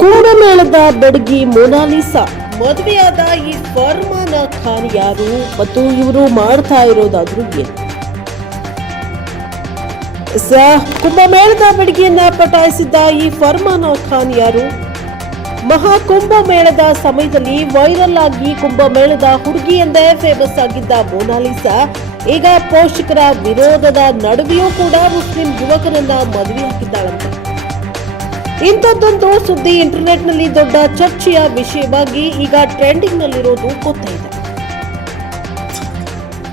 ಕುಂಭಮೇಳದ ಬೆಡಗಿ Mona Lisa ಮದುವೆಯಾದ ಈ ಫರ್ಮಾನ ಖಾನ್ ಯಾರು ಮತ್ತು ಇವರು ಮಾಡ್ತಾ ಇರೋದಾದ್ರೂ ಏನು? ಕುಂಭಮೇಳದ ಬೆಡಗಿಯನ್ನ ಪಟಾಯಿಸಿದ್ದ ಈ ಫರ್ಮಾನ ಖಾನ್ ಯಾರು? ಮಹಾಕುಂಭಮೇಳದ ಸಮಯದಲ್ಲಿ ವೈರಲ್ ಆಗಿ ಕುಂಭಮೇಳದ ಹುಡುಗಿ ಎಂದೇ ಫೇಮಸ್ ಆಗಿದ್ದ ಮೊನಾಲಿಸಾ ಈಗ ಪೋಷಕರ ವಿರೋಧದ ನಡುವೆಯೂ ಕೂಡ ಮುಸ್ಲಿಂ ಯುವಕರನ್ನ ಮದುವೆಯಾಗಿದ್ದಾಳಂತೆ. ಇಂಥದ್ದೊಂದು ಸುದ್ದಿ ಇಂಟರ್ನೆಟ್ನಲ್ಲಿ ದೊಡ್ಡ ಚರ್ಚೆಯ ವಿಷಯವಾಗಿ ಈಗ ಟ್ರೆಂಡಿಂಗ್ ನಲ್ಲಿರೋದು ಗೊತ್ತಾಯಿತು.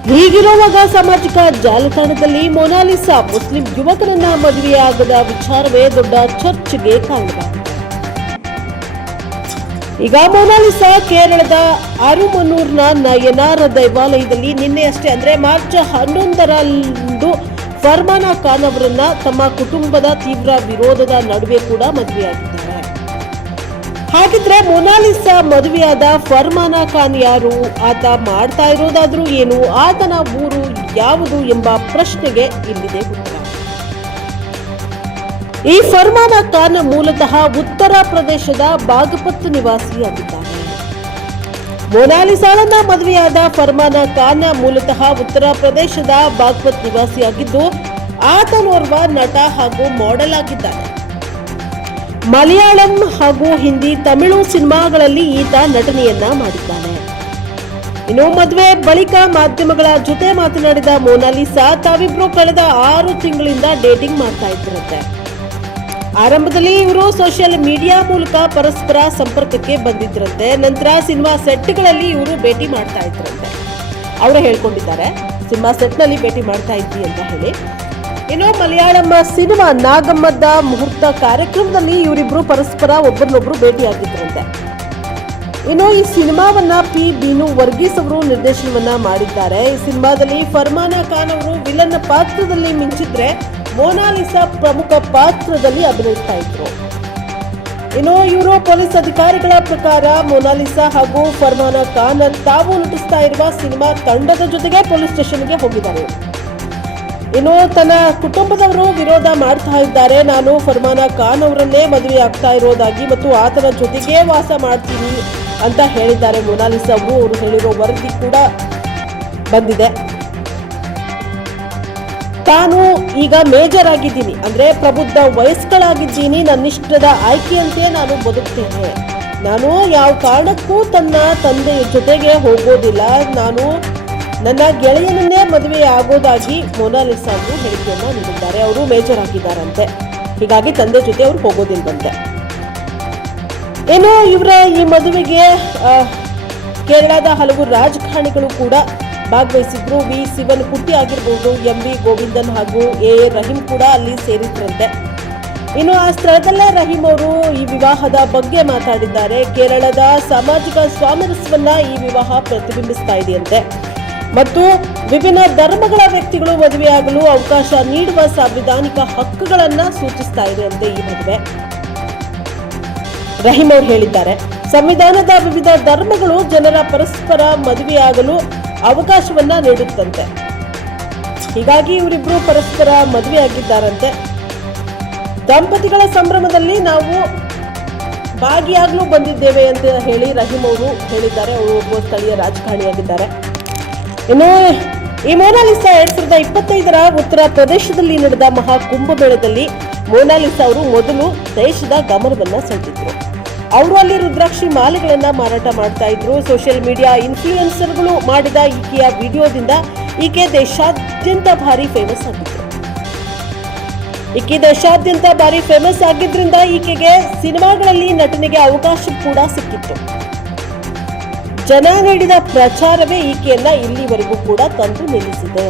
ಹೀಗಿರುವಾಗ ಸಾಮಾಜಿಕ ಜಾಲತಾಣದಲ್ಲಿ ಮೊನಾಲಿಸಾ ಮುಸ್ಲಿಂ ಯುವಕರನ್ನ ಮದುವೆಯಾಗದ ವಿಚಾರವೇ ದೊಡ್ಡ ಚರ್ಚೆಗೆ ಕಾರಣವಾಗಿದೆ. ಈಗ ಮೊನಾಲಿಸಾ ಕೇರಳದ ಅರುಮನ್ನೂರ್ನ ನಯನಾರ್ ದೇವಾಲಯದಲ್ಲಿ ನಿನ್ನೆಯಷ್ಟೇ ಅಂದ್ರೆ ಮಾರ್ಚ್ 11ರಂದು ಫರ್ಮಾನ ಖಾನ್ ಅವರನ್ನ ತಮ್ಮ ಕುಟುಂಬದ ತೀವ್ರ ವಿರೋಧದ ನಡುವೆ ಕೂಡ ಮದುವೆಯಾಗಿದ್ದಾರೆ. ಹಾಗಿದ್ರೆ ಮೊನಾಲಿಸಾ ಮದುವೆಯಾದ ಫರ್ಮಾನ ಖಾನ್ ಯಾರು? ಆತ ಮಾಡ್ತಾ ಇರೋದಾದ್ರೂ ಏನು? ಆತನ ಊರು ಯಾವುದು ಎಂಬ ಪ್ರಶ್ನೆಗೆ ಇಲ್ಲಿದೆ ಉತ್ತರ. ಈ ಫರ್ಮಾನ ಖಾನ್ ಮೂಲತಃ ಉತ್ತರ ಪ್ರದೇಶದ ಬಾಗಪತ್ ನಿವಾಸಿಯಾಗಿದ್ದಾನೆ. ಮೊನಾಲಿಸಾಳನ್ನ ಮದುವೆಯಾದ ಫರ್ಮಾನ ಖಾನ್ ಮೂಲತಃ ಉತ್ತರ ಪ್ರದೇಶದ ಬಾಗಪತ್ ನಿವಾಸಿಯಾಗಿದ್ದು ಆತನೋರ್ವ ನಟ ಹಾಗೂ ಮಾಡೆಲ್ ಆಗಿದ್ದಾನೆ. ಮಲಯಾಳಂ ಹಾಗೂ ಹಿಂದಿ, ತಮಿಳು ಸಿನಿಮಾಗಳಲ್ಲಿ ಈತ ನಟನೆಯನ್ನ ಮಾಡಿದ್ದಾನೆ. ಇನ್ನು ಮದುವೆ ಬಳಿಕ ಮಾಧ್ಯಮಗಳ ಜೊತೆ ಮಾತನಾಡಿದ ಮೊನಾಲಿಸಾ ತಾವಿಬ್ರು ಕಳೆದ 6 ತಿಂಗಳಿಂದ ಡೇಟಿಂಗ್ ಮಾಡ್ತಾ ಇದ್ರಂತೆ. ಆರಂಭದಲ್ಲಿ ಇವರು ಸೋಷಿಯಲ್ ಮೀಡಿಯಾ ಮೂಲಕ ಪರಸ್ಪರ ಸಂಪರ್ಕಕ್ಕೆ ಬಂದಿದ್ರಂತೆ. ನಂತರ ಸಿನಿಮಾ ಸೆಟ್ಗಳಲ್ಲಿ ಇವರು ಭೇಟಿ ಮಾಡ್ತಾ ಇದ್ರಂತೆ. ಅವರು ಹೇಳ್ಕೊಂಡಿದ್ದಾರೆ, ಸಿನಿಮಾ ಸೆಟ್ನಲ್ಲಿ ಭೇಟಿ ಮಾಡ್ತಾ ಇದ್ವಿ ಅಂತ ಹೇಳಿ. ಇನ್ನು ಮಲಯಾಳಂ ಸಿನಿಮಾ ನಾಗಮ್ಮದ ಮುಹೂರ್ತ ಕಾರ್ಯಕ್ರಮದಲ್ಲಿ ಇವರಿಬ್ರು ಪರಸ್ಪರ ಒಬ್ಬರನ್ನೊಬ್ರು ಭೇಟಿಯಾಗಿದ್ರಂತೆ. ಇನ್ನು ಈ ಸಿನಿಮಾವನ್ನ ಪಿ ಬೀನು ವರ್ಗೀಸ್ ಅವರು ನಿರ್ದೇಶನವನ್ನ ಮಾಡಿದ್ದಾರೆ. ಈ ಸಿನಿಮಾದಲ್ಲಿ ಫರ್ಮಾನ ಖಾನ್ ಅವರು ವಿಲನ್ ಪಾತ್ರದಲ್ಲಿ ಮಿಂಚಿದ್ರೆ ಮೊನಾಲಿಸಾ ಪ್ರಮುಖ ಪಾತ್ರದಲ್ಲಿ ಅಭಿನಯಿಸ್ತಾ ಇದ್ರು. ಇನ್ನು ಇವರು ಪೊಲೀಸ್ ಅಧಿಕಾರಿಗಳ ಪ್ರಕಾರ ಮೊನಾಲಿಸಾ ಹಾಗೂ ಫರ್ಮಾನ ಖಾನ್ ತಾವು ನಟಿಸ್ತಾ ಇರುವ ಸಿನಿಮಾ ತಂಡದ ಜೊತೆಗೆ ಪೊಲೀಸ್ ಸ್ಟೇಷನ್ಗೆ ಹೋಗಿದ್ದಾರೆ. ಇನ್ನು ತನ್ನ ಕುಟುಂಬದವರು ವಿರೋಧ ಮಾಡ್ತಾ ಇದ್ದಾರೆ. ನಾನು ಫರ್ಮಾನ ಖಾನ್ ಅವರನ್ನೇ ಮದುವೆ ಆಗ್ತಾ ಇರೋದಾಗಿ ಮತ್ತು ಆತನ ಜೊತೆಗೇ ವಾಸ ಮಾಡ್ತೀನಿ ಅಂತ ಹೇಳಿದ್ದಾರೆ ಮೊನಾಲಿಸಾ ಅವರು. ಅವರು ಹೇಳಿರೋ ವರದಿ ಕೂಡ ಬಂದಿದೆ. ತಾನು ಈಗ ಮೇಜರ್ ಆಗಿದ್ದೀನಿ, ಅಂದ್ರೆ ಪ್ರಬುದ್ಧ ವಯಸ್ಕಳಾಗಿದ್ದೀನಿ. ನನ್ನಿಷ್ಟದ ಆಯ್ಕೆಯಂತೆ ನಾನು ಬದುಕ್ತೇನೆ. ನಾನು ಯಾವ ಕಾರಣಕ್ಕೂ ತನ್ನ ತಂದೆಯ ಜೊತೆಗೆ ಹೋಗೋದಿಲ್ಲ. ನಾನು ನನ್ನ ಗೆಳೆಯನನ್ನೇ ಮದುವೆ ಆಗೋದಾಗಿ ಮೊನಾಲಿಸಾ ಅವರು ಹೇಳಿಕೆಯನ್ನ ನೀಡಿದ್ದಾರೆ. ಅವರು ಮೇಜರ್ ಆಗಿದ್ದಾರಂತೆ, ಹೀಗಾಗಿ ತಂದೆ ಜೊತೆ ಅವರು ಹೋಗೋದಿಲ್ವಂತೆ. ಏನೋ ಇವರ ಈ ಮದುವೆಗೆ ಕೇರಳದ ಹಲವು ರಾಜಕಾರಣಿಗಳು ಕೂಡ ಭಾಗವಹಿಸಿದ್ರು. ವಿ ಶಿವನ್ಕುಟ್ಟಿ ಆಗಿರ್ಬೋದು, ಎಂ.ವಿ. ಗೋವಿಂದನ್ ಹಾಗೂ ಎ ರಹೀಂ ಕೂಡ ಅಲ್ಲಿ ಸೇರಿದ್ರಂತೆ. ಇನ್ನು ಆ ಸ್ಥಳದಲ್ಲೇ ರಹೀಂ ಅವರು ಈ ವಿವಾಹದ ಬಗ್ಗೆ ಮಾತಾಡಿದ್ದಾರೆ. ಕೇರಳದ ಸಾಮಾಜಿಕ ಸ್ವಾಮರಸ್ಯವನ್ನ ಈ ವಿವಾಹ ಪ್ರತಿಬಿಂಬಿಸ್ತಾ ಇದೆಯಂತೆ ಮತ್ತು ವಿಭಿನ್ನ ಧರ್ಮಗಳ ವ್ಯಕ್ತಿಗಳು ಮದುವೆಯಾಗಲು ಅವಕಾಶ ನೀಡುವ ಸಾಂವಿಧಾನಿಕ ಹಕ್ಕುಗಳನ್ನ ಸೂಚಿಸ್ತಾ ಇದೆ ಅಂತೆ ಈ ಮದುವೆ. ರಹೀಂ ಅವರು ಹೇಳಿದ್ದಾರೆ, ಸಂವಿಧಾನದ ವಿವಿಧ ಧರ್ಮಗಳು ಜನರ ಪರಸ್ಪರ ಮದುವೆಯಾಗಲು ಅವಕಾಶವನ್ನ ನೀಡುತ್ತಂತೆ. ಹೀಗಾಗಿ ಇವರಿಬ್ರು ಪರಸ್ಪರ ಮದುವೆಯಾಗಿದ್ದಾರಂತೆ. ದಂಪತಿಗಳ ಸಂಭ್ರಮದಲ್ಲಿ ನಾವು ಭಾಗಿಯಾಗಲು ಬಂದಿದ್ದೇವೆ ಅಂತ ಹೇಳಿ ರಹೀಂ ಅವರು ಹೇಳಿದ್ದಾರೆ. ಅವರು ಒಬ್ಬ ಸ್ಥಳೀಯ ರಾಜಕಾರಣಿಯಾಗಿದ್ದಾರೆ. ಇನ್ನು ಈ ಮೊನಾಲಿಸಾ 2025ರ ಉತ್ತರ ಪ್ರದೇಶದಲ್ಲಿ ನಡೆದ ಮಹಾಕುಂಭಮೇಳದಲ್ಲಿ ಮೊನಾಲಿಸಾ ಅವರು ಮೊದಲು ದೇಶದ ಗಮನವನ್ನ ಸೆಳೆದಿದ್ರು. ಅವರು ಅಲ್ಲಿ ರುದ್ರಾಕ್ಷಿ ಮಾಲೆಗಳನ್ನ ಮಾರಾಟ ಮಾಡ್ತಾ ಇದ್ರು. ಸೋಷಿಯಲ್ ಮೀಡಿಯಾ ಇನ್ಫ್ಲೂಯೆನ್ಸರ್ಗಳು ಮಾಡಿದ ಈಕೆಯ ವಿಡಿಯೋದಿಂದ ಈಕೆ ದೇಶಾದ್ಯಂತ ಭಾರಿ ಫೇಮಸ್ ಆಗಿದ್ರು. ಈಕೆ ದೇಶಾದ್ಯಂತ ಭಾರಿ ಫೇಮಸ್ ಆಗಿದ್ರಿಂದ ಈಕೆಗೆ ಸಿನಿಮಾಗಳಲ್ಲಿ ನಟನೆಗೆ ಅವಕಾಶ ಕೂಡ ಸಿಕ್ಕಿತ್ತು. ಜನ ನೀಡಿದ ಪ್ರಚಾರವೇ ಈಕೆಯನ್ನ ಇಲ್ಲಿವರೆಗೂ ಕೂಡ ತಂದು ನಿಲ್ಲಿಸಿದೆ.